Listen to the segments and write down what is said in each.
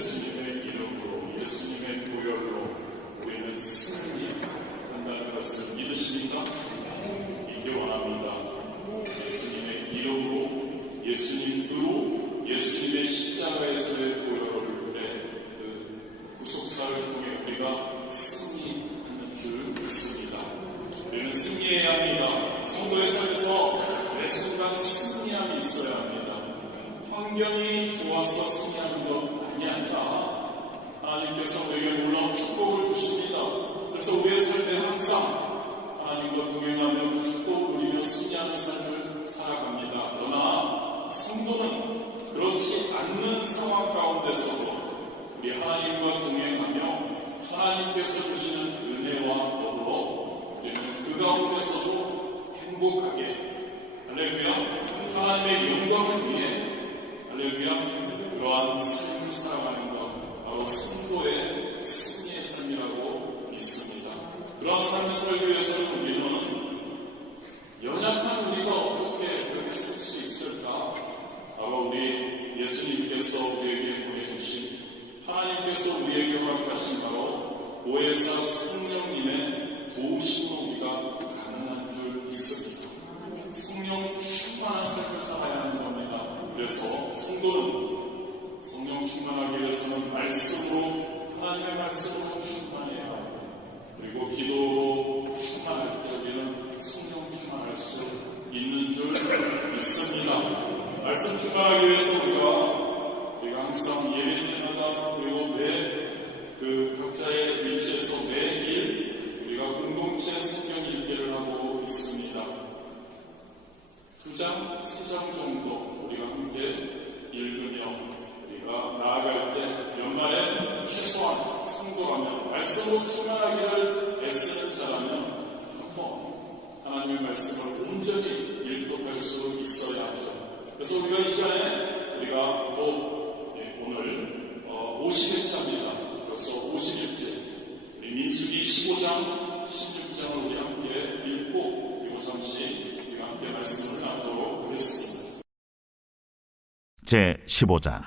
예수님의 이름으로, 예수님의 보혈로 우리는 승리한다는 것을 믿으십니까? 믿기 원합니다. 예수님의 이름으로, 예수님으로, 예수님의 십자가에서의 보혈의 구속사를 통해 우리가 승리하는 줄 믿습니다. 우리는 승리해야 합니다. 성도의 삶에서 매 순간 승리함이 있어야 합니다. 환경이 좋아서 승리하는 것 아니야. 하나님께서 우리에게 놀라운 축복을 주십니다. 그래서 우리의 삶에 항상 하나님과 동행하며 그 축복을 누리며 승리하는 삶을 살아갑니다. 그러나 성도는 그렇지 않는 상황 가운데서도 우리 하나님과 동행하며 하나님께서 주시는 은혜와 더불어 우리는 그 가운데서도 행복하게, 할렐루야, 하나님의 영광을 위해, 할렐루야, 그러한 삶을 살아가는 것, 바로 성도의 승리의 삶이라고 믿습니다. 그러한 삶을 살기 위해서는 우리는 연약한 우리가 어떻게 그렇게 살 수 있을까? 바로 우리 예수님께서 우리에게 보내주신, 하나님께서 우리에게 허락하신 바로 보혜사 성령님의 도우심으로 우리가 가능한 줄 믿습니다. 성령 충만한 삶을 살아야 하는 겁니다. 그래서 성도는 성령 충만하기 위해서는 말씀으로, 하나님의 말씀으로 충만해야 합니다. 그리고 기도로 충만할 때 우리는 성령 충만할 수 있는 줄 믿습니다. 말씀 충만하기 위해서 우리가 항상 예배 때마다, 그리고 매 각자의 위치에서 매일 우리가 공동체 성경 읽기를 하고 있습니다. 2장, 3장 정도 우리가 함께 읽으며 우리가 나아갈 때 연말에 최소한 성도라면, 말씀으로 충만하기를 애쓰는 자라면 한번 하나님의 말씀을 온전히 일독할 수 있어야 하죠. 그래서 우리가 이 시간에 우리가 또 오늘 50일차입니다. 벌써 50일째 우리 민수기 15장, 16장을 우리 함께 읽고 그리고 잠시 우리가 함께 말씀을 나누도록 하겠습니다. 제 15장.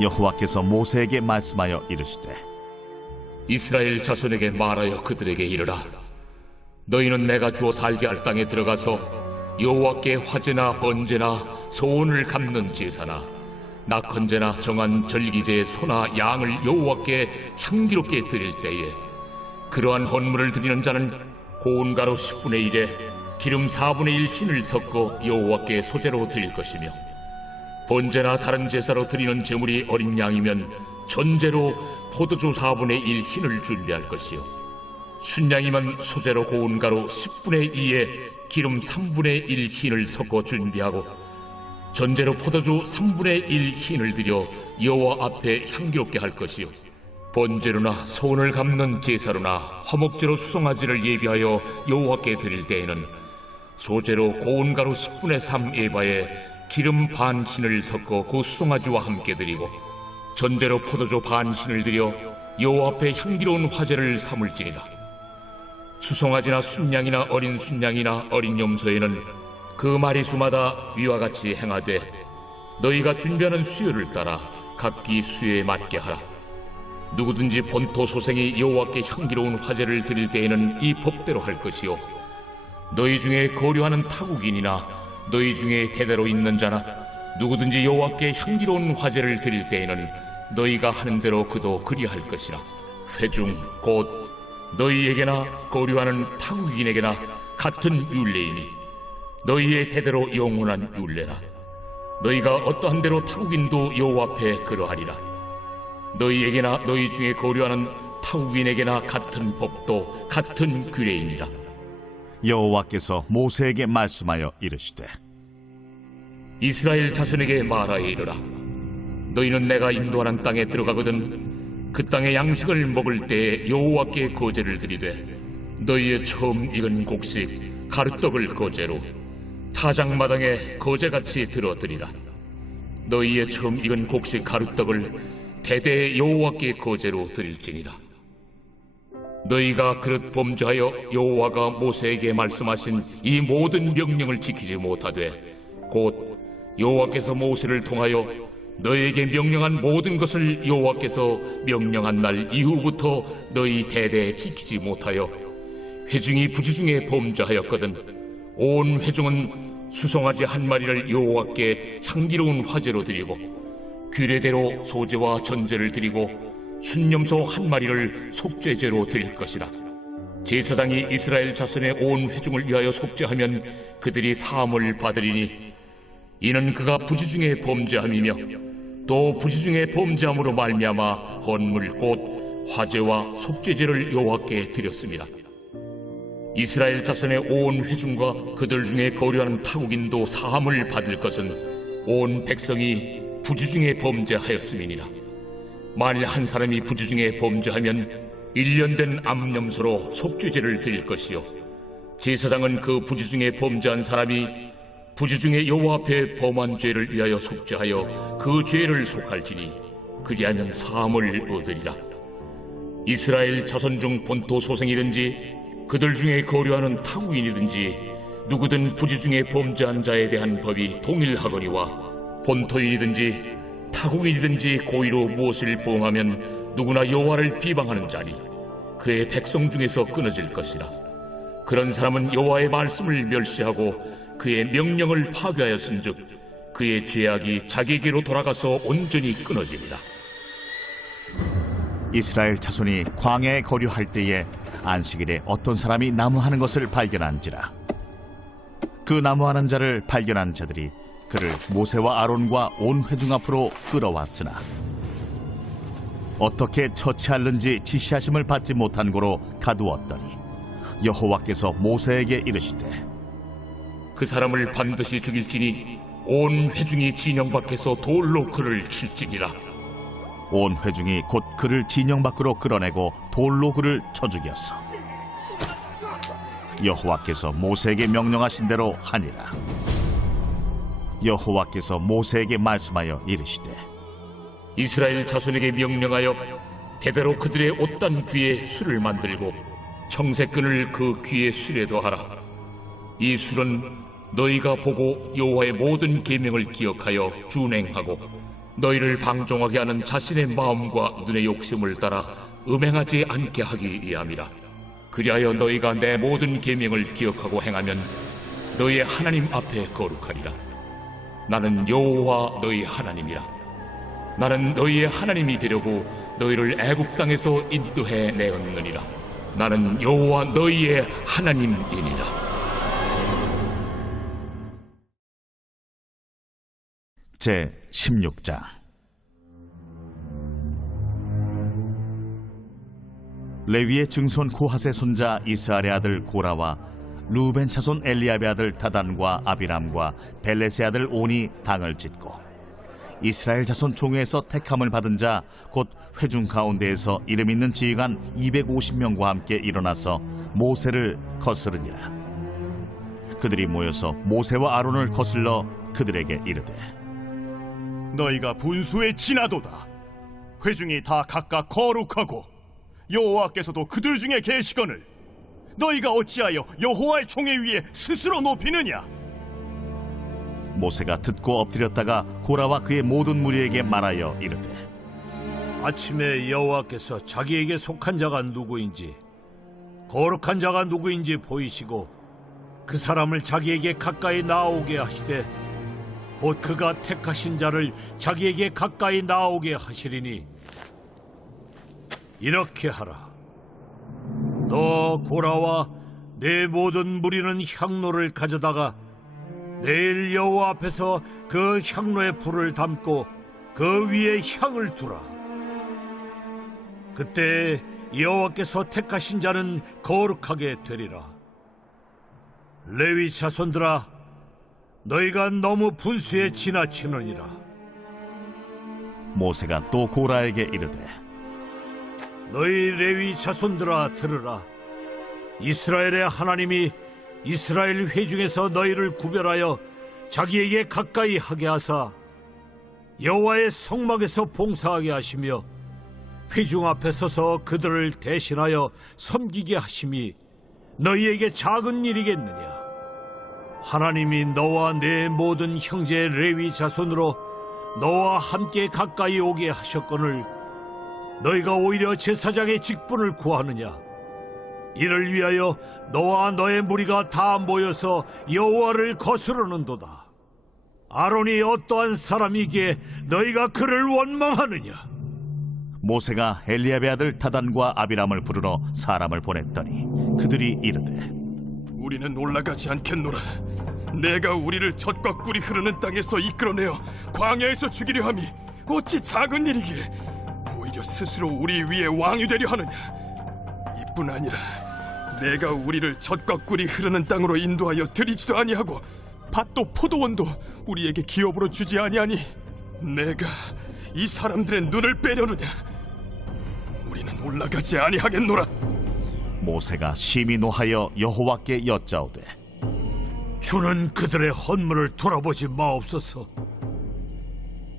여호와께서 모세에게 말씀하여 이르시되, 이스라엘 자손에게 말하여 그들에게 이르라. 너희는 내가 주어 살게 할 땅에 들어가서 여호와께 화제나 번제나 소원을 갚는 제사나 낙헌제나 정한 절기제의 소나 양을 여호와께 향기롭게 드릴 때에 그러한 헌물을 드리는 자는 고운 가루 10분의 1에 기름 4분의 1 흰을 섞어 여호와께 소제로 드릴 것이며, 번제나 다른 제사로 드리는 제물이 어린 양이면 전제로 포도주 4분의 1 흰을 준비할 것이요, 순양이면 소제로 고운 가루 10분의 2에 기름 3분의 1 흰을 섞어 준비하고, 전제로 포도주 3분의 1 흰을 들여 여호와 앞에 향기롭게 할 것이요, 번제로나 소원을 갚는 제사로나 화목제로 수송아지를 예비하여 여호와께 드릴 때에는 소제로 고운 가루 10분의 3 에바에 기름 반 흰을 섞어 그 수송아지와 함께 드리고, 전제로 포도주 반 흰을 들여 여호와 앞에 향기로운 화제를 삼을지니라. 수송아지나 순양이나 어린 순양이나 어린 염소에는 그 마리수마다 위와 같이 행하되 너희가 준비하는 수요를 따라 각기 수요에 맞게 하라. 누구든지 본토 소생이 여호와께 향기로운 화제를 드릴 때에는 이 법대로 할 것이요, 너희 중에 거류하는 타국인이나 너희 중에 대대로 있는 자나 누구든지 여호와께 향기로운 화제를 드릴 때에는 너희가 하는 대로 그도 그리할 것이라. 회중 곧 너희에게나 거류하는 타국인에게나 같은 율례이니 너희의 대대로 영원한 율례라. 너희가 어떠한 대로 타국인도 여호와 앞에 그러하리라. 너희에게나 너희 중에 거류하는 타국인에게나 같은 법도 같은 규례이니라. 여호와께서 모세에게 말씀하여 이르시되, 이스라엘 자손에게 말하여 이르라. 너희는 내가 인도하는 땅에 들어가거든 그 땅의 양식을 먹을 때에 여호와께 거제를 드리되 너희의 처음 익은 곡식 가루떡을 거제로 타작마당에 거제같이 들어드리라. 너희의 처음 익은 곡식 가루떡을 대대에 여호와께 거제로 드릴지니라. 너희가 그릇 범죄하여 여호와가 모세에게 말씀하신 이 모든 명령을 지키지 못하되 곧 여호와께서 모세를 통하여 너희에게 명령한 모든 것을 여호와께서 명령한 날 이후부터 너희 대대에 지키지 못하여 회중이 부지중에 범죄하였거든 온 회중은 수송아지 한 마리를 여호와께 향기로운 화제로 드리고 규례대로 소제와 전제를 드리고 순념소 한 마리를 속죄제로 드릴 것이다. 제사장이 이스라엘 자손의 온 회중을 위하여 속죄하면 그들이 사함을 받으리니 이는 그가 부지중에 범죄함이며 또 부지중에 범죄함으로 말미암아 헌물 곧 화제와 속죄제를 여호와께 드렸습니다. 이스라엘 자손의 온 회중과 그들 중에 거류하는 타국인도 사함을 받을 것은 온 백성이 부지중에 범죄하였음이니라. 만일 한 사람이 부지중에 범죄하면 1년 된 암염소로 속죄제를 드릴 것이요 제사장은 그 부지중에 범죄한 사람이 부지중에 여호와 앞에 범한 죄를 위하여 속죄하여 그 죄를 속할지니 그리하면 사함을 얻으리라. 이스라엘 자손 중 본토 소생이든지 그들 중에 거류하는 타국인이든지 누구든 부지중에 범죄한 자에 대한 법이 동일하거니와 본토인이든지 타국인이든지 고의로 무엇을 범하면 누구나 여호와를 비방하는 자니 그의 백성 중에서 끊어질 것이라. 그런 사람은 여호와의 말씀을 멸시하고 그의 명령을 파괴하였은즉 그의 죄악이 자기에게로 돌아가서 온전히 끊어지리라. 이스라엘 자손이 광야에 거류할 때에 안식일에 어떤 사람이 나무하는 것을 발견한지라. 그 나무하는 자를 발견한 자들이 그를 모세와 아론과 온 회중 앞으로 끌어왔으나 어떻게 처치할는지 지시하심을 받지 못한 고로 가두었더니 여호와께서 모세에게 이르시되 그 사람을 반드시 죽일지니 온 회중이 진영 밖에서 돌로 그를 칠지니라. 온 회중이 곧 그를 진영 밖으로 끌어내고 돌로 그를 쳐 죽였어. 여호와께서 모세에게 명령하신 대로 하니라. 여호와께서 모세에게 말씀하여 이르시되 이스라엘 자손에게 명령하여 대대로 그들의 옷단 귀에 술을 만들고 청색끈을 그 귀에 술에 더하라. 이 술은 너희가 보고 여호와의 모든 계명을 기억하여 준행하고 너희를 방종하게 하는 자신의 마음과 눈의 욕심을 따라 음행하지 않게 하기 위함이라. 그리하여 너희가 내 모든 계명을 기억하고 행하면 너희의 하나님 앞에 거룩하리라. 나는 여호와 너희 하나님이라. 나는 너희의 하나님이 되려고 너희를 애굽 땅에서 인도해 내었느니라. 나는 여호와 너희의 하나님이니라. 제 16장. 레위의 증손 고핫의 손자 이스라엘의 아들 고라와 루벤 차손 엘리압의 아들 다단과 아비람과 벨렛의 아들 온이 당을 짓고 이스라엘 자손 총회에서 택함을 받은 자 곧 회중 가운데에서 이름 있는 지휘관 250명과 함께 일어나서 모세를 거스르니라. 그들이 모여서 모세와 아론을 거슬러 그들에게 이르되 너희가 분수에 지나도다. 회중이 다 각각 거룩하고 여호와께서도 그들 중에 계시거늘 너희가 어찌하여 여호와의 총회 위에 스스로 높이느냐? 모세가 듣고 엎드렸다가 고라와 그의 모든 무리에게 말하여 이르되 아침에 여호와께서 자기에게 속한 자가 누구인지 거룩한 자가 누구인지 보이시고 그 사람을 자기에게 가까이 나오게 하시되 곧 그가 택하신 자를 자기에게 가까이 나오게 하시리니 이렇게 하라. 너 고라와 내 모든 무리는 향로를 가져다가 내일 여호와 앞에서 그 향로에 불을 담고 그 위에 향을 두라. 그때 여호와께서 택하신 자는 거룩하게 되리라. 레위 자손들아, 너희가 너무 분수에 지나치느니라. 모세가 또 고라에게 이르되 너희 레위 자손들아 들으라. 이스라엘의 하나님이 이스라엘 회중에서 너희를 구별하여 자기에게 가까이 하게 하사 여호와의 성막에서 봉사하게 하시며 회중 앞에 서서 그들을 대신하여 섬기게 하심이 너희에게 작은 일이겠느냐? 하나님이 너와 내 모든 형제 레위 자손으로 너와 함께 가까이 오게 하셨거늘 너희가 오히려 제사장의 직분을 구하느냐? 이를 위하여 너와 너의 무리가 다 모여서 여호와를 거스르는도다. 아론이 어떠한 사람이기에 너희가 그를 원망하느냐? 모세가 엘리야베 아들 다단과 아비람을 부르러 사람을 보냈더니 그들이 이르되 우리는 올라가지 않겠노라. 내가 우리를 젖과 꿀이 흐르는 땅에서 이끌어내어 광야에서 죽이려 함이 어찌 작은 일이기에 오히려 스스로 우리 위에 왕이 되려 하느냐. 이뿐 아니라 내가 우리를 젖과 꿀이 흐르는 땅으로 인도하여 들이지도 아니하고 밭도 포도원도 우리에게 기업으로 주지 아니하니 내가 이 사람들의 눈을 빼려느냐. 우리는 올라가지 아니하겠노라. 모세가 심히 노하여 여호와께 여짜오되 주는 그들의 헌물을 돌아보지 마옵소서.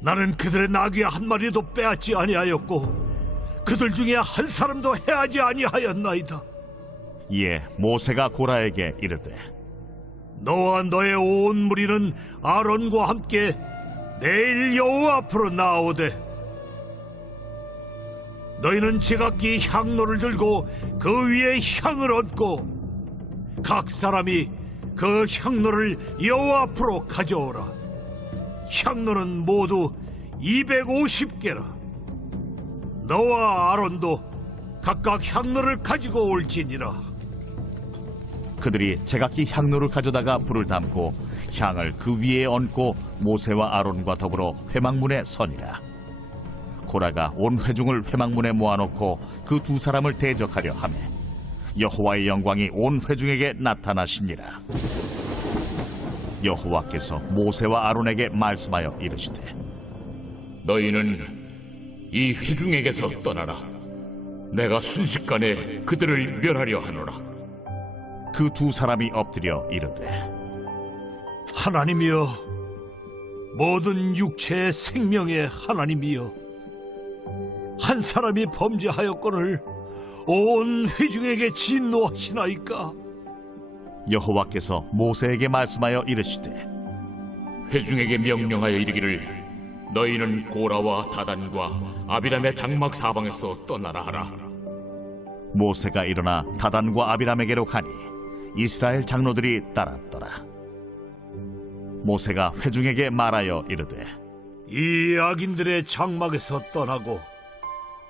나는 그들의 나귀 한 마리도 빼앗지 아니하였고 그들 중에 한 사람도 해하지 아니하였나이다. 이에 모세가 고라에게 이르되 너와 너의 온 무리는 아론과 함께 내일 여호와 앞으로 나오되 너희는 제각기 향로를 들고 그 위에 향을 얹고 각 사람이 그 향로를 여호와 앞으로 가져오라. 향로는 모두 250개라. 너와 아론도 각각 향로를 가지고 올지니라. 그들이 제각기 향로를 가져다가 불을 담고 향을 그 위에 얹고 모세와 아론과 더불어 회막문에 서니라. 고라가 온 회중을 회막문에 모아놓고 그 두 사람을 대적하려 하매 여호와의 영광이 온 회중에게 나타나시니라. 여호와께서 모세와 아론에게 말씀하여 이르시되 너희는 이 회중에게서 떠나라. 내가 순식간에 그들을 멸하려 하노라. 그 두 사람이 엎드려 이르되 하나님이여, 모든 육체의 생명의 하나님이여, 한 사람이 범죄하였거늘 온 회중에게 진노하시나이까? 여호와께서 모세에게 말씀하여 이르시되 회중에게 명령하여 이르기를 너희는 고라와 다단과 아비람의 장막 사방에서 떠나라 하라. 모세가 일어나 다단과 아비람에게로 가니 이스라엘 장로들이 따랐더라. 모세가 회중에게 말하여 이르되 이 악인들의 장막에서 떠나고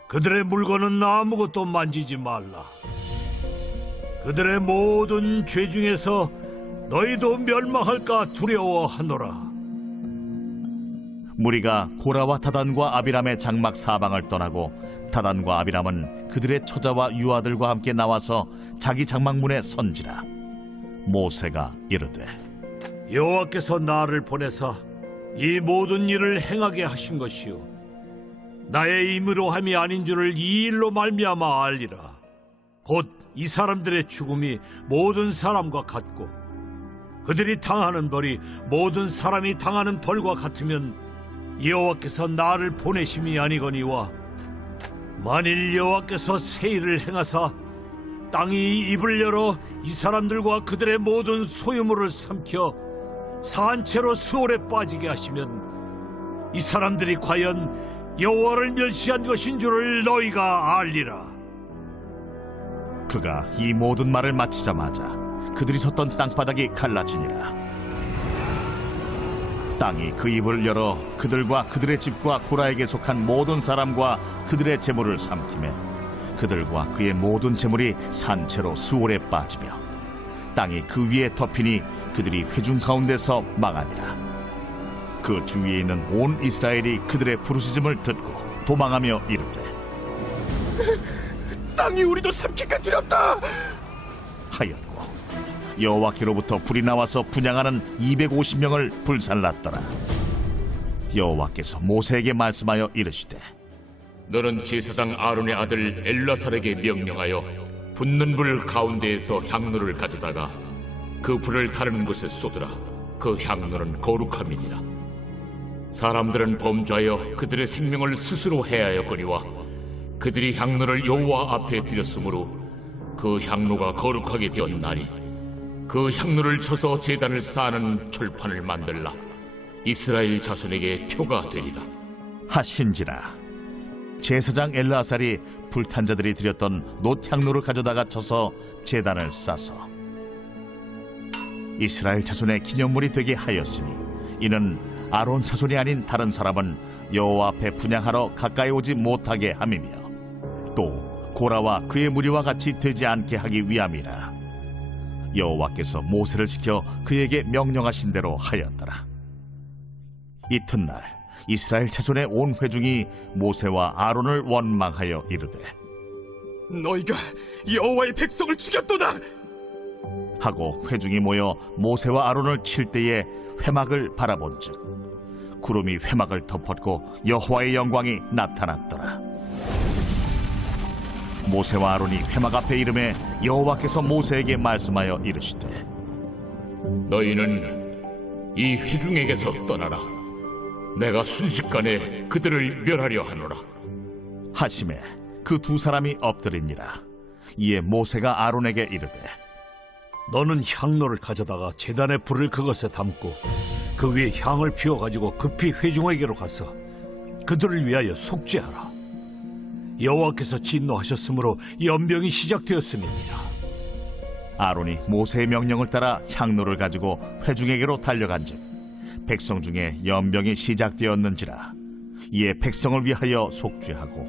그들의 물건은 아무것도 만지지 말라. 그들의 모든 죄 중에서 너희도 멸망할까 두려워하노라. 무리가 고라와 다단과 아비람의 장막 사방을 떠나고 다단과 아비람은 그들의 처자와 유아들과 함께 나와서 자기 장막문에 선지라. 모세가 이르되 여호와께서 나를 보내사 이 모든 일을 행하게 하신 것이요 나의 임의로 함이 아닌 줄을 이 일로 말미암아 알리라. 곧 이 사람들의 죽음이 모든 사람과 같고 그들이 당하는 벌이 모든 사람이 당하는 벌과 같으면 여호와께서 나를 보내심이 아니거니와 만일 여호와께서 새 일을 행하사 땅이 입을 열어 이 사람들과 그들의 모든 소유물을 삼켜 산채로 수월에 빠지게 하시면 이 사람들이 과연 여호와를 멸시한 것인 줄을 너희가 알리라. 그가 이 모든 말을 마치자마자 그들이 섰던 땅바닥이 갈라지니라. 땅이 그 입을 열어 그들과 그들의 집과 고라에게 속한 모든 사람과 그들의 재물을 삼키매 그들과 그의 모든 재물이 산채로 수월에 빠지며 땅이 그 위에 덮이니 그들이 회중 가운데서 망하니라. 그 주위에 있는 온 이스라엘이 그들의 부르짖음을 듣고 도망하며 이르되 땅이 우리도 삼킬까 두렵다 하였고 여호와께로부터 불이 나와서 분향하는 250명을 불살랐더라. 여호와께서 모세에게 말씀하여 이르시되 너는 제사장 아론의 아들 엘라살에게 명령하여 붙는 불 가운데에서 향로를 가져다가 그 불을 다른 곳에 쏟으라. 그 향로는 거룩함이니라. 사람들은 범죄하여 그들의 생명을 스스로 해하였거니와 그들이 향로를 여호와 앞에 드렸으므로 그 향로가 거룩하게 되었나니 그 향로를 쳐서 제단을 쌓는 철판을 만들라. 이스라엘 자손에게 표가 되리라. 하신지라. 제사장 엘르아살이 불탄 자들이 드렸던 놋향로를 가져다가 쳐서 제단을 싸서 이스라엘 자손의 기념물이 되게 하였으니, 이는 아론 자손이 아닌 다른 사람은 여호와 앞에 분향하러 가까이 오지 못하게 함이며, 또 고라와 그의 무리와 같이 되지 않게 하기 위함이라. 여호와께서 모세를 시켜 그에게 명령하신 대로 하였더라. 이튿날 이스라엘 자손의 온 회중이 모세와 아론을 원망하여 이르되, 너희가 여호와의 백성을 죽였도다. 하고 회중이 모여 모세와 아론을 칠 때에 회막을 바라본즉 구름이 회막을 덮었고 여호와의 영광이 나타났더라. 모세와 아론이 회막 앞에 이름에 여호와께서 모세에게 말씀하여 이르시되, 너희는 이 회중에게서 떠나라. 내가 순식간에 그들을 멸하려 하노라. 하심에 그 두 사람이 엎드리니라. 이에 모세가 아론에게 이르되, 너는 향로를 가져다가 제단의 불을 그것에 담고 그 위에 향을 피워가지고 급히 회중에게로 가서 그들을 위하여 속죄하라. 여호와께서 진노하셨으므로 연병이 시작되었음이니라. 아론이 모세의 명령을 따라 향로를 가지고 회중에게로 달려간즉 백성 중에 연병이 시작되었는지라. 이에 백성을 위하여 속죄하고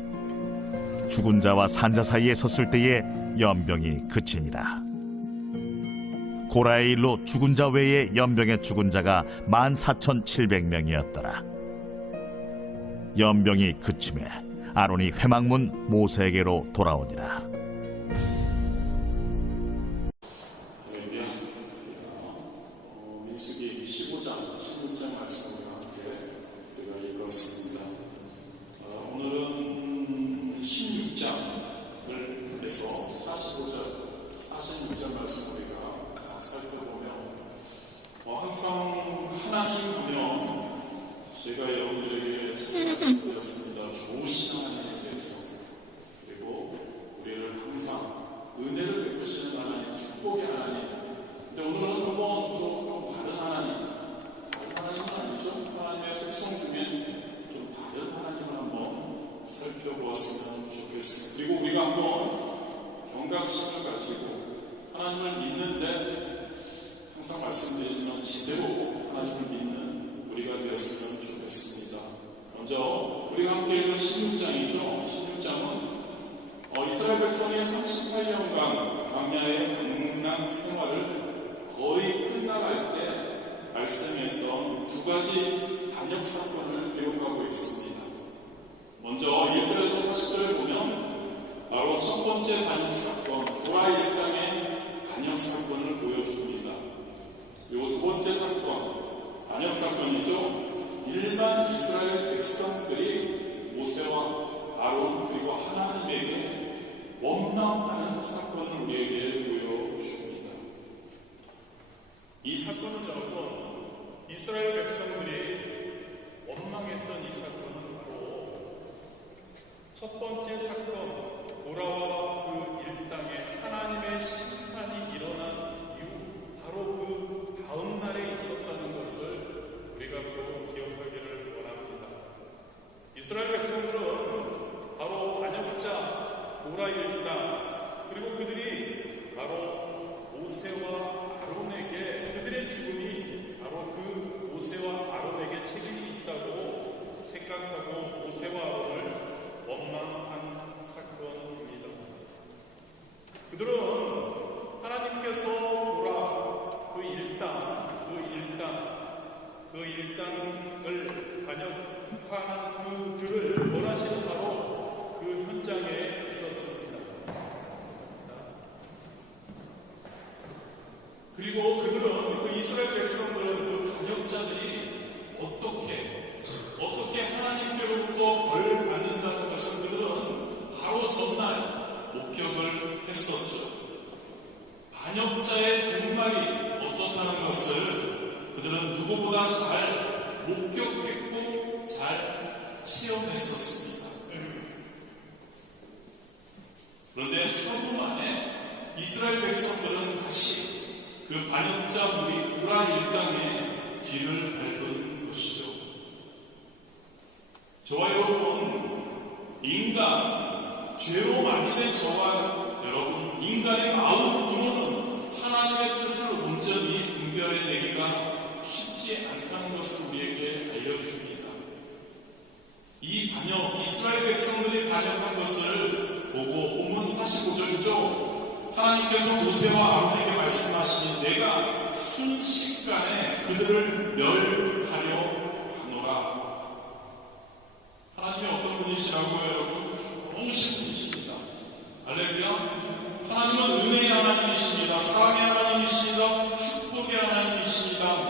죽은 자와 산자 사이에 섰을 때에 연병이 그치니라. 고라의 일로 죽은 자 외에 연병에 죽은 자가 14,700명이었더라. 연병이 그침에 아론이 회막문 모세에게로 돌아오니라. 할렐루야. 민수기 15장, 16장 말씀과 함께 우리가 읽었습니다. 오늘은 16장을 해서 46장 말씀 우리가 살펴보면, 항상 하나님 하면 제가 여러분들에게 자주 말씀드렸습니다. 좋으신 하나님에 대해서, 그리고 우리를 항상 은혜를 베푸시는 하나님, 축복의 하나님. 근데 오늘은 한번 조금 다른 하나님은 아니죠. 하나님의 속성 중에 좀 다른 하나님을 한번 살펴보았으면 좋겠습니다. 그리고 우리가 한번 경각심을 가지고 하나님을 믿는데, 항상 말씀드리지만 제대로 하나님을 믿는 우리가 되었으면 좋겠습니다. 먼저 우리가 함께 읽은 16장이죠. 16장은 이스라엘 백성의 38년간 광야의 방랑 생활을 거의 끝나갈 때 말씀했던 두 가지 단역 사건을 기록하고 있습니다. 먼저 1절에서 40절을 보면 바로 첫 번째 단역 사건, 고라 일당의 단역 사건을 보여줍니다. 그리고 두 번째 사건, 단역 사건이죠. 일반 이스라엘 백성들이 모세와 아론 그리고 하나님에게 원망하는 사건을 우리에게 보여줍니다. 이 사건은 여러분, 이스라엘 백성들이 원망했던 이 사건은 바로 첫 번째 사건, 고라와 그 일당의 하나님의 심판이 일어난 이후 바로 그 다음 날에 있었다는 것을 우리가 꼭 기억하기를 원합니다. 이스라엘 백성들은 바로 반역자 고라 일당, 그리고 그들이 바로 모세와 아론에게, 그들의 죽음이 바로 그 모세와 아론에게 책임이 있다고 생각하고 모세와 아론을 원망한 사건입니다. 그들은 하나님께서 고라 그 일당을 반역하는 그들을 원하시는 바로 그 현장에 있었습니다. 그리고 그들은, 그 이스라엘 백성들은 그 반역자들이 어떻게 하나님께로부터 벌을 받는다는 것을 그들은 바로 전날 목격을 했었죠. 반역자의 종말이 어떻다는 것을 그들은 누구보다 잘 목격했고 잘 체험했었습니다. 그런데 하루 만에 이스라엘 백성들은 다시 그 반역자들이 구라 일당의 뒤를 밟은 것이죠. 저와 여러분, 인간, 죄로 마비된 저와 여러분, 인간의 마음으로는 하나님의 뜻을 온전히 분별해내기가 쉽지 않다는 것을 우리에게 알려줍니다. 이 반역, 이스라엘 백성들이 반역한 것을 보고 본문 45절이죠. 하나님께서 모세와 아론에게 말씀하시니 내가 순식간에 그들을 멸하려 하노라. 하나님이 어떤 분이시라고요, 여러분? 좋으신 분이십니다. 할렐루야. 하나님은 은혜의 하나님이십니다. 사랑의 하나님이십니다. 축복의 하나님이십니다만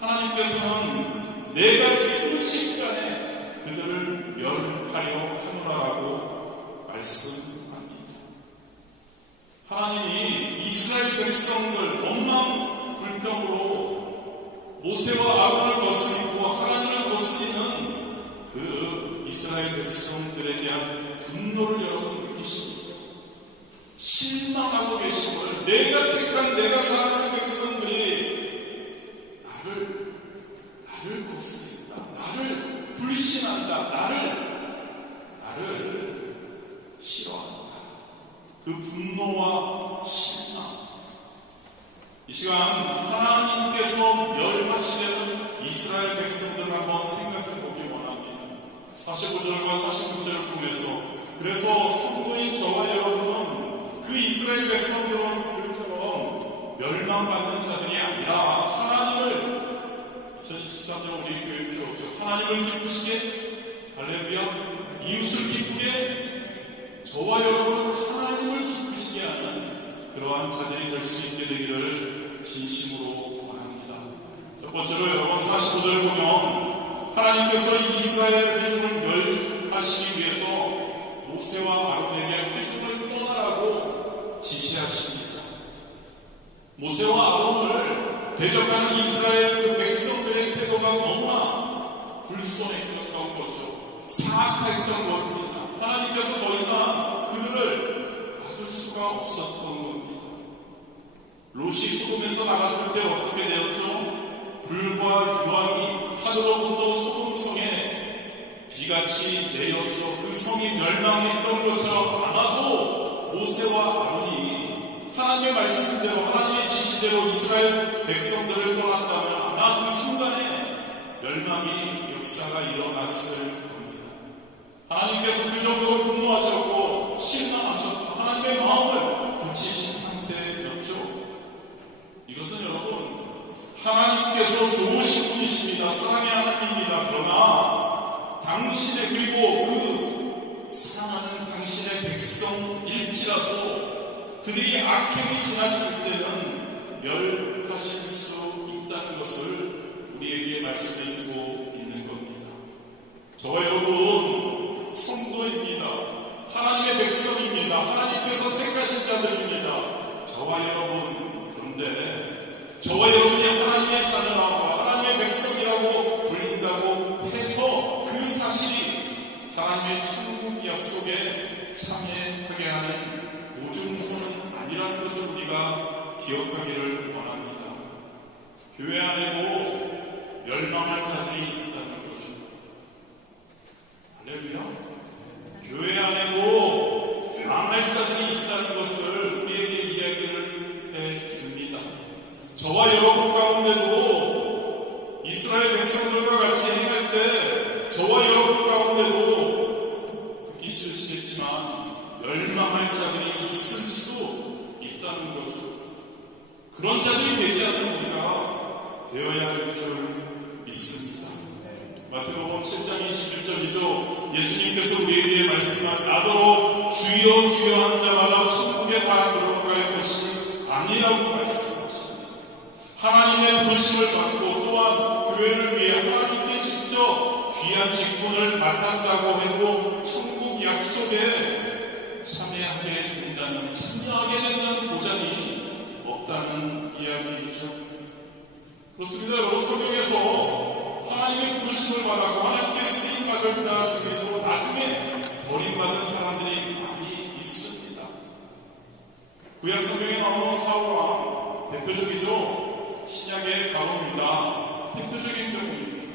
하나님께서는 내가 순식간에 그들을 멸하려 하노라라고 말씀합니다. 하나님이 이스라엘 백성들 원망 불평으로 모세와 아론을 거스리고 하나님을 거스리는 그 이스라엘 백성들에 대한 분노를 여러분 느끼십니다. 실망하고 계신 걸, 내가 택한 내가 사랑하는 백성들이 나를 거스린다, 나를 불신한다, 나를 싫어한다. 그 분노와 실망, 이 시간 하나님께서 멸하시려는 이스라엘 백성들을 한번 생각해 보기 원합니다. 45절과 46절을 통해서, 그래서 성도인 저와 여러분은 그 이스라엘 백성들처럼 멸망받는 자들이 아니라 하나님을, 2023년 우리 교회 필요 없죠. 하나님을 기쁘시게, 할렐루야, 이웃을 기쁘게, 저와 여러분 하나님을 기쁘시게 하는 그러한 자들이 될 수 있게 되기를 진심으로 원합니다. 첫 번째로 여러분 45절을 보면 하나님께서 이스라엘 회중을 멸하시기 위해서 모세와 아론에게 회중을 떠나라고 지시하십니다. 모세와 아론을 대적하는 이스라엘 그 백성들의 태도가 너무나 불손했던 거죠. 사악했던 겁니다. 하나님께서 더 이상 그들을 놔둘 수가 없었던 겁니다. 롯이 수금에서 나갔을 때 어떻게 되었죠? 불과 유황이 하늘로부터 수금성에 비같이 내렸어 그 성이 멸망했던 것처럼 아마도 모세와 아론이 하나님의 말씀대로, 하나님의 지시대로 이스라엘 백성들을 떠났다면 아마 그 순간에 멸망의 역사가 일어났을 겁니다. 하나님께서 그 정도로 분노하셨고 실망하셨고 하나님의 마음을 붙이신 상태였죠. 이것은 여러분, 하나님께서 좋으신 분이십니다. 사랑의 하나님입니다. 그러나 당신의, 그리고 그 사랑하는 당신의 백성일지라도 그들이 악행이 지나칠 때는 멸하실 수 있다는 것을 우리에게 말씀해주고 있는 겁니다. 저와 여러분 성도입니다. 하나님의 백성입니다. 하나님께서 택하신 자들입니다. 저와 여러분, 그런데 저와 여러분이 하나님의 자녀라고, 하나님의 백성이라고 불린다고 해서 그 사실이 하나님의 천국 약속에 참여하게 하는 보증서는 아니라는 것을 우리가 기억하기를 원합니다. 교회 안에도 멸망할 자들이 있다는 거죠. 할렐루야. 교회 안에도 망할 자들이 있다는 것을 우리에게 이야기를 해줍니다. 저와 여러분 가운데도 이스라엘 백성들과 같이 행할 때 저와 여러분 가운데도 듣기 싫으시겠지만 멸망할 자들이 있을 수 있다는 거죠. 그런 자들이 되지 않는 우리가 되어야 할 줄 믿습니다. 마태복음 7장 21절이죠. 예수님께서 우리에게 말씀한 나더러 주여 주여 한 자마다 천국에 다 들어갈 것이 아니라고 말씀하십니다. 하나님의 부르심을 받고 또한 교회를 위해 하나님께 직접 귀한 직분을 맡았다고 해도 천국 약속에 참여하게 된다는, 참여하게 된다는 보장이 없다는 이야기이죠. 그렇습니다. 여러분, 성경에서 하나님의 부르심을 받았고 하나님께 쓰임받을 자 중에도 나중에 버림받은 사람들이 많이 있습니다. 구약 성경에 나오는 사울왕 대표적이죠. 신약의 가론 유다 대표적인 경우입니다.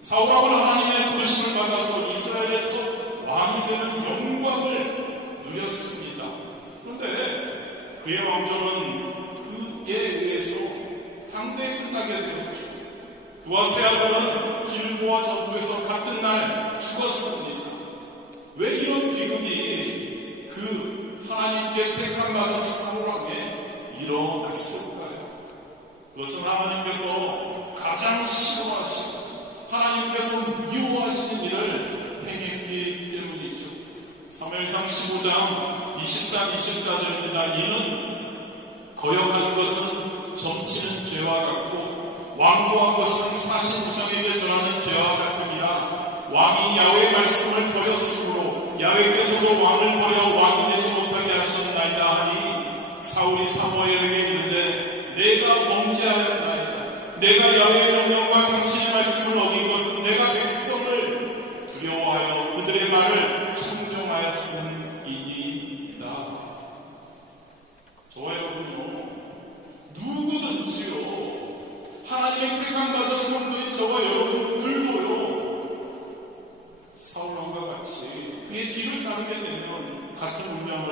사울왕은 하나님의 부르심을 받아서 이스라엘의 첫 왕이 되는 영광을 누렸습니다. 그런데 그의 왕조는 그에 의해서 당대에 끝나게 되었죠. 그와 세 아들은 길보아 전투에서 같은 날 죽었습니다. 왜 이런 비극이 그 하나님께 택함 받은 사울왕에 일어났을까요? 그것은 하나님께서 가장 싫어하시고 하나님께서 미워하시는 일을 행했기 때문이죠. 사무엘상 15장 23, 24절입니다. 이는 거역하는 것은 점치는 죄와 같고 완고한 것은 사신 우상에게 절하는 죄와 같음이라. 왕이 야훼의 말씀을 버렸으므로 야훼께서도 왕을 버려 왕이 되지 못하게 하셨나이다 하니 사울이 사무엘에게 이르되 내가 범죄하였나이다. 내가 야훼의 명령과 당신의 말씀을 어긴 것은 내가 백성을 두려워하여 그들의 말을 청정하였음이니이다. 저와 여러분요, 누구든지요 하나님의 택함받은 성도인 저와 여러분들도요 사울왕과 같이 그의 뒤를 따르게 되면 같은 운명을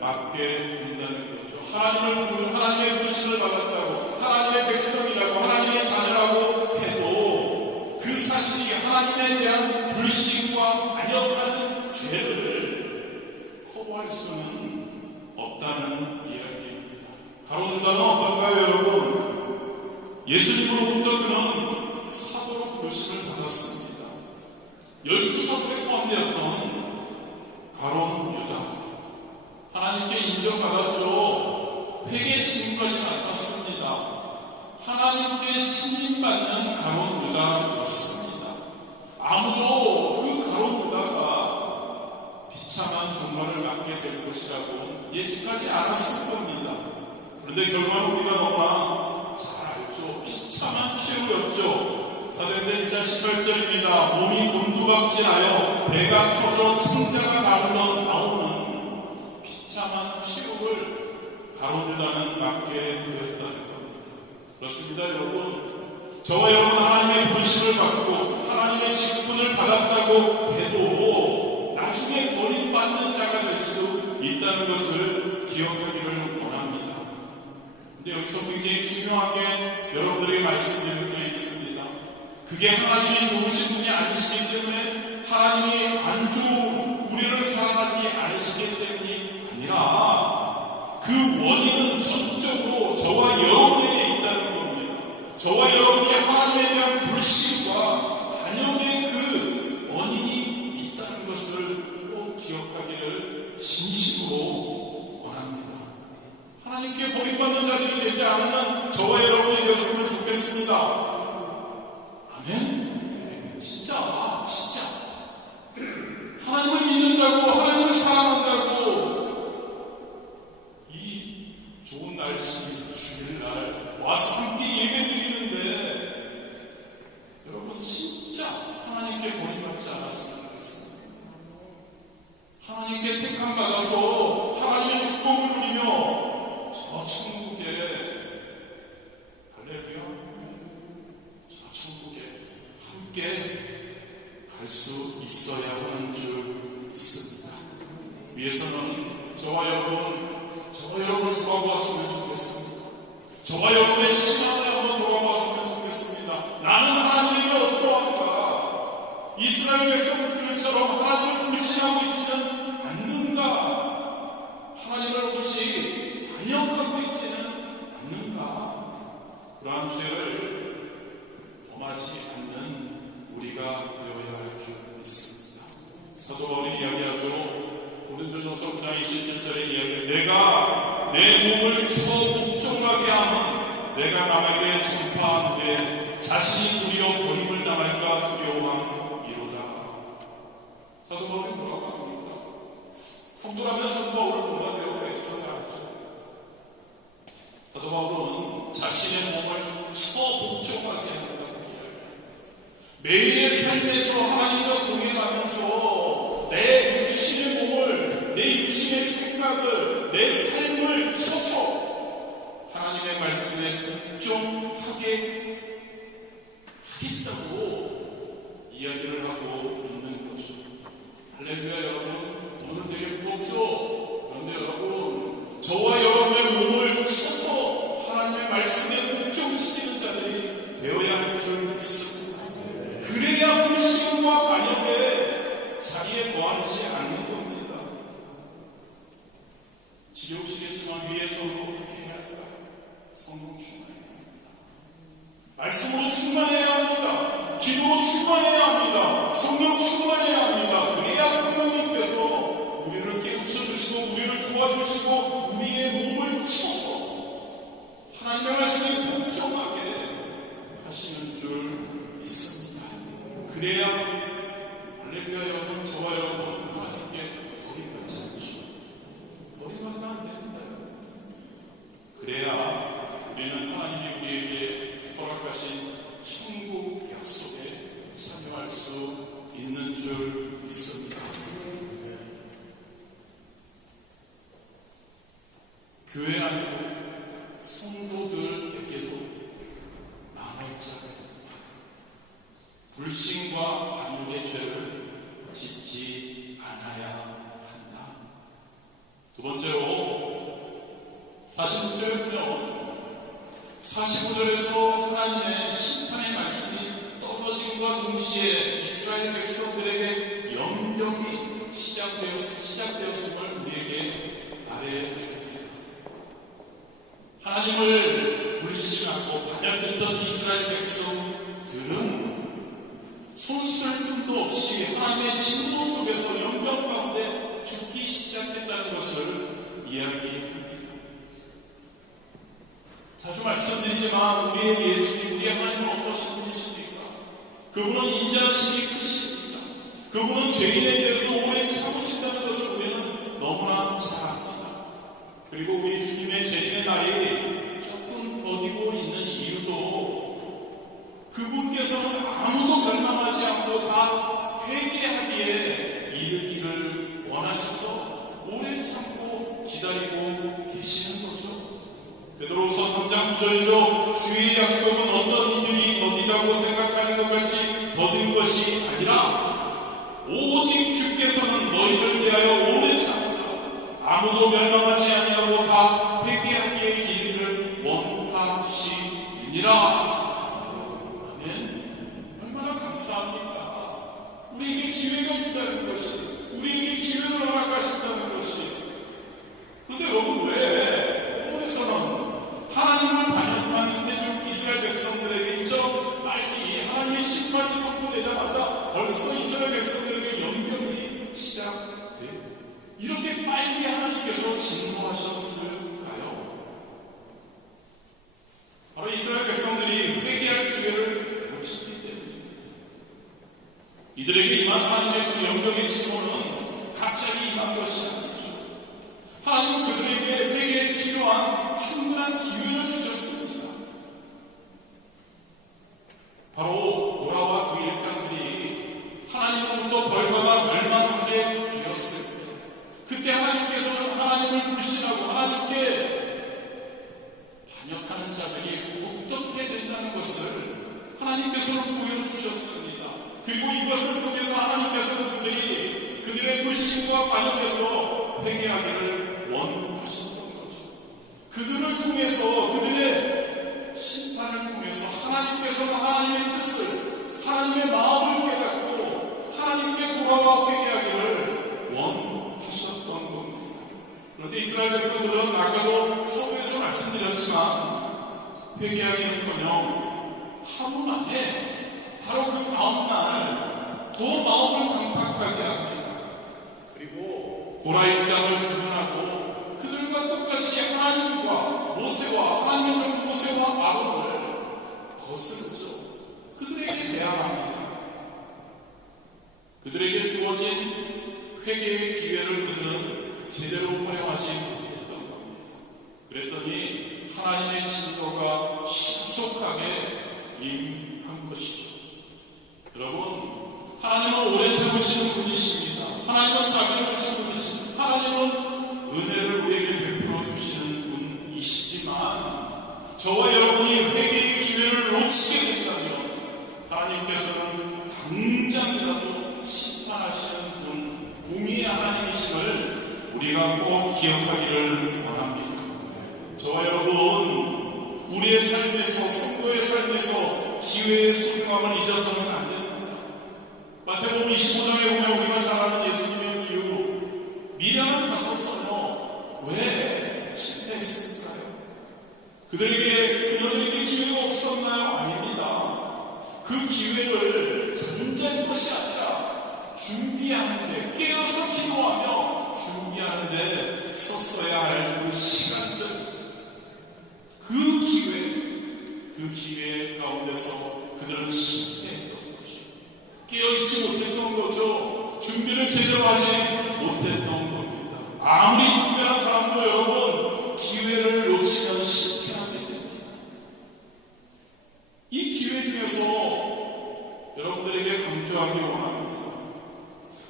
맞게 된다는 거죠. 하나님의 부르심을 받았다고, 하나님의 백성이라고, 하나님의 자녀라고 해도 그 사실이 하나님에 대한 불신과 반역하는 죄를 커버할 수는 없다는 이야기입니다. 가론 유다는 어떤가요, 여러분? 예수님으로부터 그는 사도로 부르심을 받았습니다. 12사도에 포함되었던 가론 유다, 하나님께 인정받았죠. 회개 증거까지 나탔습니다. 하나님께 신임받는 가론 유다였습니다. 아무도 그 가론 유다가 비참한 종말을 맞게 될 것이라고 예측하지 않았을 겁니다. 그런데 결과는 우리가 너무나 잘 알죠. 비참한 최후였죠. 사도행전 1장 18절입니다. 몸이 곤두박질하여 배가 터져 창자가 나오는 비참한 최후를 가론 유다는 맞게 되었다는 겁니다. 그렇습니다, 여러분. 저와 여러분 하나님의 부르심을 받고 하나님의 직분을 받았다고 해도 나중에 버림받는 자가 될 수 있다는 것을 기억하기를 원합니다. 근데 여기서 굉장히 중요하게 여러분들에게 말씀드릴 게 있습니다. 그게 하나님이 좋으신 분이 아니시기 때문에, 하나님이 안 좋은 우리를 사랑하지 않으시기 때문이 아니라 그 원인은 전적으로 저와 여러분에게 있다는 겁니다. 저와 여러분이 하나님에 대한 불신과 반역의 그 원인이 있다는 것을 꼭 기억하기를 진심으로 원합니다. 하나님께 버림받는 자들이 되지 않는 저와 여러분이 되었으면 좋겠습니다. 아멘? 진짜 하나님을 믿는다고, 하나님을 사랑한다고 이 좋은 날씨 주일날 와서 함께 예배드리는데 여러분 진짜 하나님께 버림받지 않았으면 좋겠습니다. 하나님께 택함 받아서 하나님의 축복을 누리며 저 천국에, 할렐루야, 저 천국에 함께 갈 수 있어야 하는 줄 믿습니다. 위에서는 저와 여러분을 돌아보았으면 좋겠습니다. 저와 여러분의 신앙을 한번 돌아보았으면 좋겠습니다. 나는 하나님에게 어떠한가? 이스라엘 백성들처럼 하나님을 불신하고 있지는 않는가? 하나님을 혹시 반역하고 있지는 않는가? 그러한 죄를 범하지 않는 우리가 되어야 할 줄 믿습니다. 사도 바울이 이야기하죠. 고린도전서 9장 27절의 이야기, 내가 내 몸을 주어 복종하게 하면 내가 남에게 전파한 후에 자신이 도리어 버림을 당할까 두려워함이로다. 사도 바울이 뭐라고 합니까? 성도라면 사도 바울을 뭐가 되어야 했어야 하죠. 사도 바울은 자신의 몸을 주어 복종하게 한다고 이야기합니다. 매일의 삶에서 하나님과 동행하면서 내 육신의 몸을, 내 육신의 생각을, 내 삶을 쳐서 하나님의 하나님의 말씀에 하겠다고 이야기를 하고 있는 거죠. 할렐루야. 여러분, 오늘 되게 무겁죠? 그런데 여러분, 저와 여러분의 몸을 쳐서 하나님의 말씀에 복종시키는 자들이 되어야 할 줄 믿습니다. 그래야 불신과 반역에 자기에 거하지 않는 겁니다. 지겨우시겠지만 위에서는 어떻게 해야 할까? 성령 충만해야 합니다. 말씀으로 충만해야 합니다. 기도로 충만해야 합니다. 성령 충만해야 합니다. 그래야 성령님께서 우리를 깨우쳐주시고 우리를 도와주시고 우리의 몸을 쳐서 하나님의 말씀에 복종하게 하시는 줄 믿습니다. 그래야 할렐루야. 여러분, 저와 여러분 하나님께 버림받지 않죠. 버림받으면 안 됩니다. 그래야 우리는 하나님이 우리에게 허락하신 천국 약속에 참여할 수 있는 줄 믿습니다. 교회 안에도 성도들에게도 나눌 자가 있다. 불신과 반역의 죄를 짓지 않아야 한다. 두 번째로 46절에 보면 45절에서 하나님의 심판의 말씀이 떨어짐과 동시에 이스라엘 백성들에게 연병이 시작되었음을 우리에게 말해 주십니다. 하나님을 불신하고 반역했던 이스라엘 백성들은 손쓸 틈도 없이 하나님의 진노 속에서 연병 가운데 죽기 시작했다는 것을 이야기합니다. 자주 말씀드리지만 우리의 예수님, 우리의 하나님은 어떠신 분이십니까? 그분은 인자하심이 크십니다. 그분은 죄인에 대해서 오래 참으신다는 것을 우리는 너무나 잘 압니다. 그리고 우리 주님의 재림의 날이 조금 더디고 있는 이유도 그분께서는 아무도 멸망하지 않고 다 회개하기에 이르기를 원하셔서 오래 참고 기다리고 계시는 거죠. 베드로후서 3장 9절이죠. 주의 약속은 어떤 이들이 더디다고 생각하는 것 같이 더딘 것이 아니라 오직 주께서는 너희를 대하여 오래 참으사 아무도 멸망하지 아니하고 다 회개하기에 이르기를 원하시니라. 아멘. 얼마나 감사합니까? 우리에게 기회가 있다는 것이, 우리에게 기회를 허락하신다는 것이. 그런데 여러분, 왜 오늘에서는 하나님을 반역한 대중 이스라엘 백성들에게 있죠? 빨리 하나님의 심판이 선포되자마자 벌써 이스라엘 백성들에게 연병이 시작돼요. 이렇게 빨리 하나님께서 진노하셨을까요? 바로 이스라엘 백성들이 회개할 기회를 놓쳤기 때문입니다. 이들에게 임한 하나님의 그 연병의 진노는 갑자기 임한 것이 아니죠. 하나님은 그들에게 회개에 필요한 충분한 기회를 주셨습니다. 바로 고라와 그 일당들이 하나님으로부터 벌받아 멸망하게 되었을 때, 그때 하나님께서는 하나님을 불신하고 하나님께 반역하는 자들이 어떻게 된다는 것을 하나님께서는 보여주셨습니다. 그리고 이것을 통해서 하나님께서는 그들의 불신과 반역에서 회개하기를 원하셨던 거죠. 그들을 통해서, 그들의 심판을 통해서 하나님께서는 하나님의 뜻을, 하나님의 마음을 깨닫고 하나님께 돌아와 회개하기를 원하셨던 겁니다. 그런데 이스라엘 백성들은 아까도 서두에서 말씀드렸지만 회개하기는커녕 하루 만에 바로 그 다음날 더 마음을 강팍하게 합니다. 그리고 고라 일당을 드러나고 그들과 똑같이 하나님과 모세와 하나님의 종 모세와 아론을 거스르죠. 그들에게 대항합니다. 그들에게 주어진 회개의 기회를 그들은 제대로 활용하지 못했던 겁니다. 그랬더니 하나님의 진노가 신속하게 임한 것이죠. 여러분, 하나님은 오래 참으시는 분이십니다. 하나님은 자비를 주신 분이십니다. 하나님은 은혜를 우리에게 베풀어 주시는 분이시지만 저와 여러분이 회개의 기회를 놓치게 된다면 하나님께서는 당장이라도 심판하시는 분, 공의의 하나님이심을 우리가 꼭 기억하기를 원합니다. 저와 여러분, 우리의 삶에서, 성도의 삶에서 기회의 소중함을 잊어서는 안 됩니다. 마태복음 25장에 보면 우리가 잘 아는 예수님의 비유, 미련한 다섯 처녀 왜 실패했을까요? 그들에게 기회가 없었나요? 아닙니다. 그 기회를 잠잘 것이 아니라 준비하는데, 깨어서 기도하며 준비하는데 썼어야 할 그 시간들, 그 기회 가운데서 그들은 실패했던 거죠. 깨어있지 못했던 거죠. 준비를 제대로 하지 못했던 겁니다. 아무리 특별한 사람도 여러분, 기회를 놓치면 실패하게 됩니다. 이 기회 중에서 여러분들에게 강조하기 원합니다.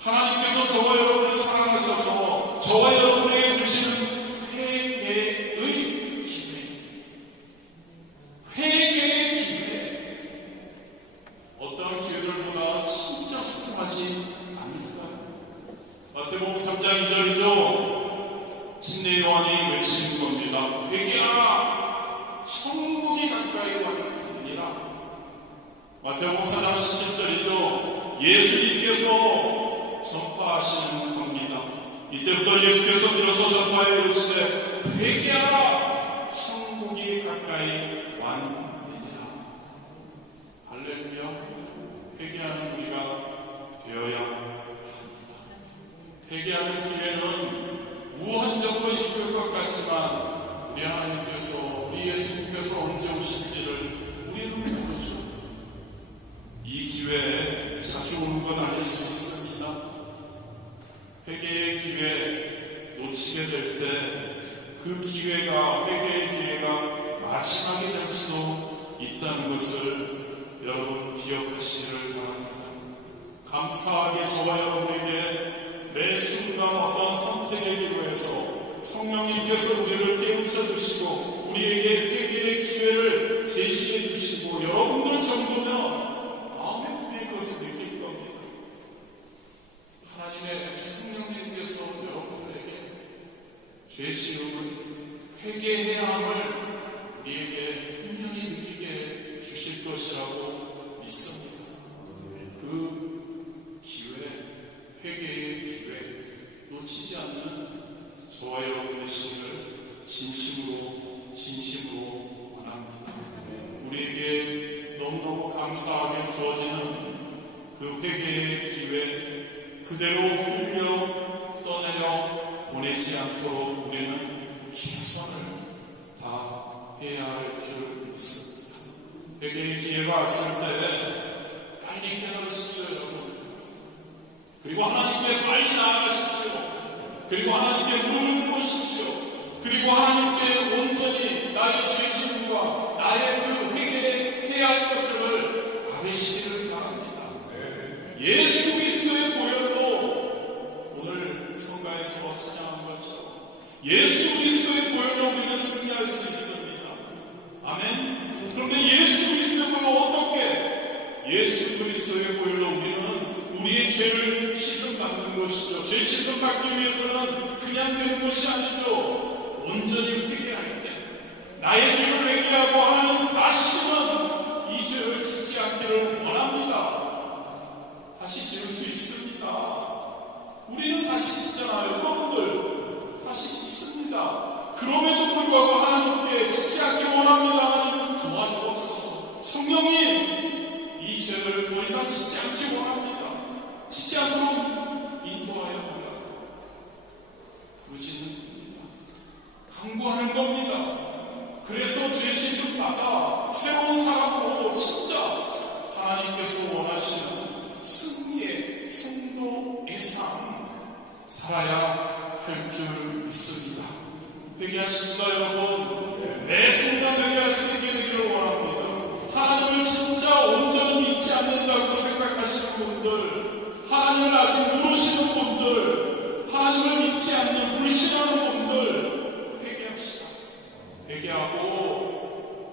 하나님께서 저와 여러분을 사랑하셔서 저와 여러분에게 주시는 회개의 기회, 어떠한 기회들보다 진짜 소중하지 않을까요? 마태복음 3장 2절이죠. 침례 요한이 외치는 겁니다. 회개하라, 천국이 가까이 왔느니라. 마태복음 4장 17절이죠. 예수님께서 전파하시는 겁니다. 이때부터 예수께서 비로소 전파에 이르시되 회개하라, 천국이 가까이 왔느니라. 할렐루야. 회개하는 우리가 되어야 합니다. 회개하는 기회는 무한정으로 있을 것 같지만 우리 하나님께서, 우리 예수님께서 언제 오실지를 우리는 모르죠. 이 기회에 자주 오는 건 아닐 수 있습니다. 회개의 기회 놓치게 될 때 그 기회가, 회개의 기회가 마지막이 될 수도 있다는 것을 여러분 기억하시기를 바랍니다. 감사하게 저와 여러분에게 매 순간 어떤 선택의 기로에서 성령님께서 우리를 깨우쳐 주시고 우리에게 회개의 기회를 제시해 주시고, 여러분들 정도면 마음의 분명히 그것을 느낄 겁니다. 하나님의 성령님께서 여러분들에게 죄 지음을, 회개해야 함을 우리에게 분명히 느끼게 주실 것이라고 믿습니다. 그 기회, 회개의 기회 놓치지 않는 저와 여러분 되시기를 진심으로 원합니다. 우리에게 너무너무 감사하게 주어지는 그 회개의 기회 그대로 흘려 떠내려 보내지 않도록 우리는 최선을 다해야 할 줄 믿습니다. 회개의 기회가 왔을 때 빨리 깨달으십시오, 여러분. 그리고 하나님께 빨리 나아가십시오. 그리고 하나님께 무릎을 꿇으십시오. 그리고 하나님께 온전히 나의 죄짐과 나의 그 회개해야 할 것들을 아뢰시기를 바랍니다. 예수 그리스도의 보혈로 오늘 성가에서 찬양한 것처럼 예수 그리스도의 보혈로 우리는 승리할 수 있습니다. 아멘. 그런데 예수 그리스도의 보혈로 어떻게? 예수 그리스도의 보혈로 우리는 우리의 죄를 씻어받는 것이죠. 죄 씻어받기 위해서는 그냥 되는 것이 아니죠. 온전히 회개할 때 나의 죄를 회개하고 하나님 다시는 이 죄를 짓지 않기를 원합니다. 다시 지을 수 있습니다. 우리는 다시 짓잖아요. 여러분들 다시 짓습니다. 그럼에도 불구하고 하나님께 짓지 않기 원합니다. 하나님은 도와주옵소서. 성령님, 이 죄를 더 이상 짓지 않기 원합니다. 짓지 않도록 인도하여 달라고 부르짖는 겁니다. 강구하는 겁니다. 그래서 죄 짓음 받아 새로운 사람으로 진짜 하나님께서 원하시는 승리의 성도의 삶 살아야 할 줄 믿습니다. 회개하십시다, 여러분. 매 순간 회개할 수 있게 되기를 원합니다. 하나님을 진짜 온전히 믿지 않는다고 생각하시는 분들, 하나님을 아직 모르시는 분들, 하나님을 믿지 않는 불신하는 분들, 회개합시다. 회개하고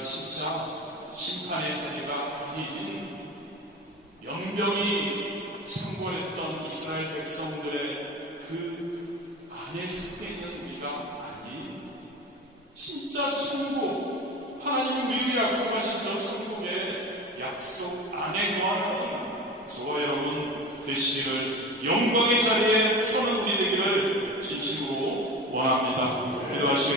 우리가 진짜 심판의 자리가 아닌 연병이 창궐했던 이스라엘 백성들의 그 안에 속해 있는 우리가 아닌 진짜 천국, 하나님이 우리에게 약속하신 저 천국의 약속 안에 거하는 저와 여러분 되시기를, 영광의 자리에 서는 우리 되기를 진심으로 원합니다. 기도하시겠습니다.